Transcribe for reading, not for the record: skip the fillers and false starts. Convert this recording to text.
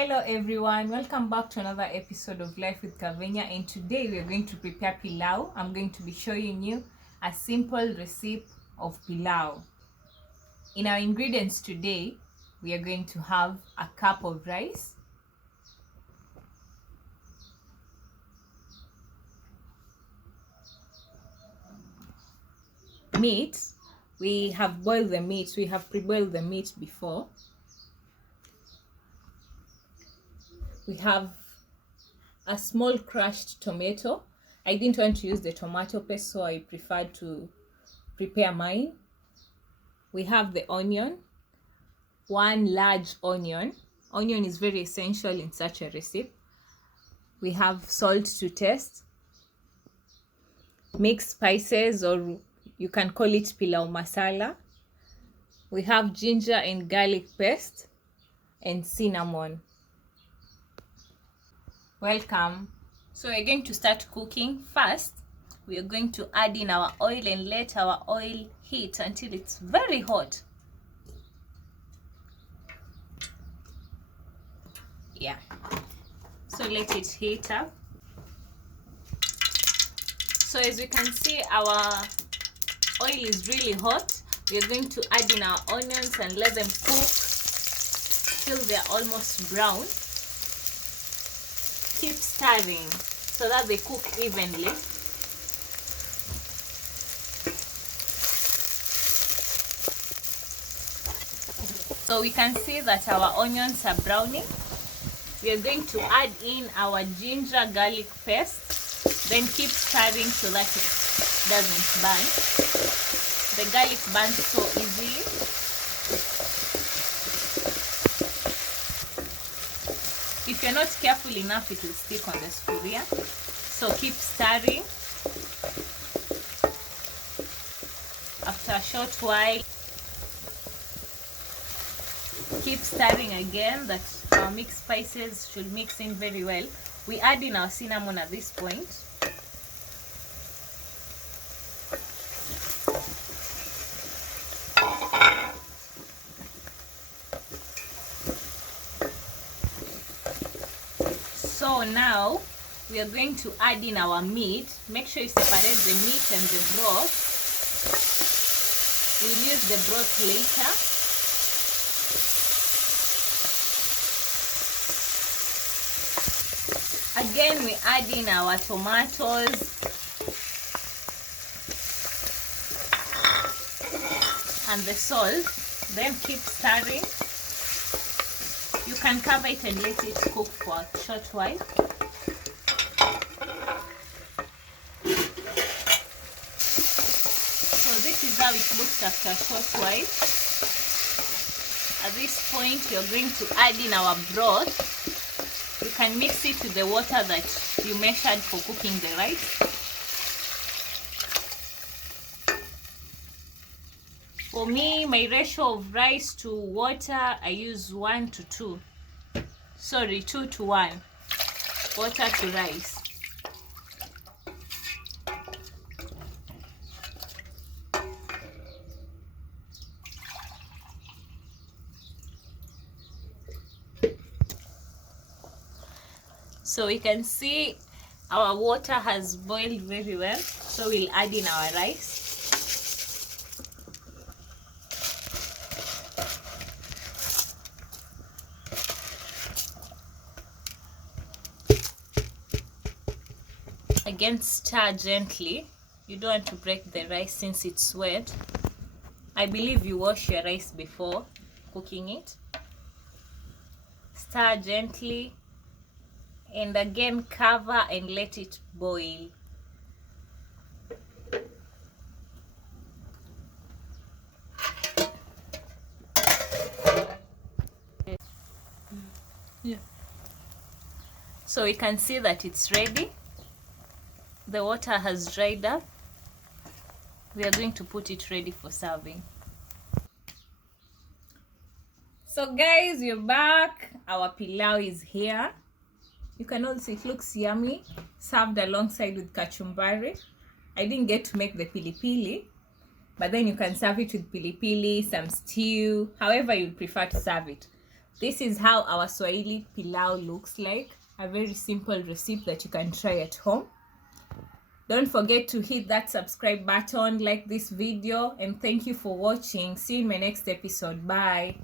Hello everyone, welcome back to another episode of Life with Kavenya, and today we are going to prepare pilau. I'm going to be showing you a simple recipe of pilau. In our ingredients today, we are going to have a cup of rice, meat. We have boiled the meat, we have pre-boiled the meat before. We have a small crushed tomato. I didn't want to use the tomato paste, so I preferred to prepare mine. We have the onion, one large onion. Onion is very essential in such a recipe. We have salt to taste, mixed spices, or you can call it pilau masala. We have ginger and garlic paste and cinnamon. Welcome. So we're going to start cooking. First, we are going to add in our oil and let our oil heat until it's very hot. Yeah. So let it heat up. So as you can see, our oil is really hot. We are going to add in our onions and let them cook till they're almost brown. Keep stirring so that they cook evenly. So we can see that our onions are browning. We are going to add in our ginger garlic paste, then keep stirring so that it doesn't burn. The garlic burns so easily. If you're not careful enough, it will stick on the spuria. So keep stirring. After a short while, keep stirring again. That our mixed spices should mix in very well. We add in our cinnamon at this point. So now we are going to add in our meat. Make sure you separate the meat and the broth. We'll use the broth later. Again, we add in our tomatoes and the salt. Then keep stirring. You can cover it and let it cook for a short while. So this is how it looks after a short while. At this point, you're going to add in our broth. You can mix it with the water that you measured for cooking the rice. For me, my ratio of rice to water, I use 1 to 2. Sorry, 2 to 1. Water to rice. So we can see our water has boiled very well. So we'll add in our rice. Again, stir gently. You don't want to break the rice since it's wet. I believe you wash your rice before cooking it. Stir gently. And again, cover and let it boil. Yeah. So we can see that it's ready. The water has dried up. We are going to put it ready for serving. So guys, we're back. Our pilau is here. You can also, it looks yummy, served alongside with kachumbari. I didn't get to make the pilipili, but then you can serve it with pilipili, some stew, however you prefer to serve it. This is how our Swahili pilau looks like. A very simple recipe that you can try at home. Don't forget to hit that subscribe button, like this video, and thank you for watching. See you in my next episode. Bye.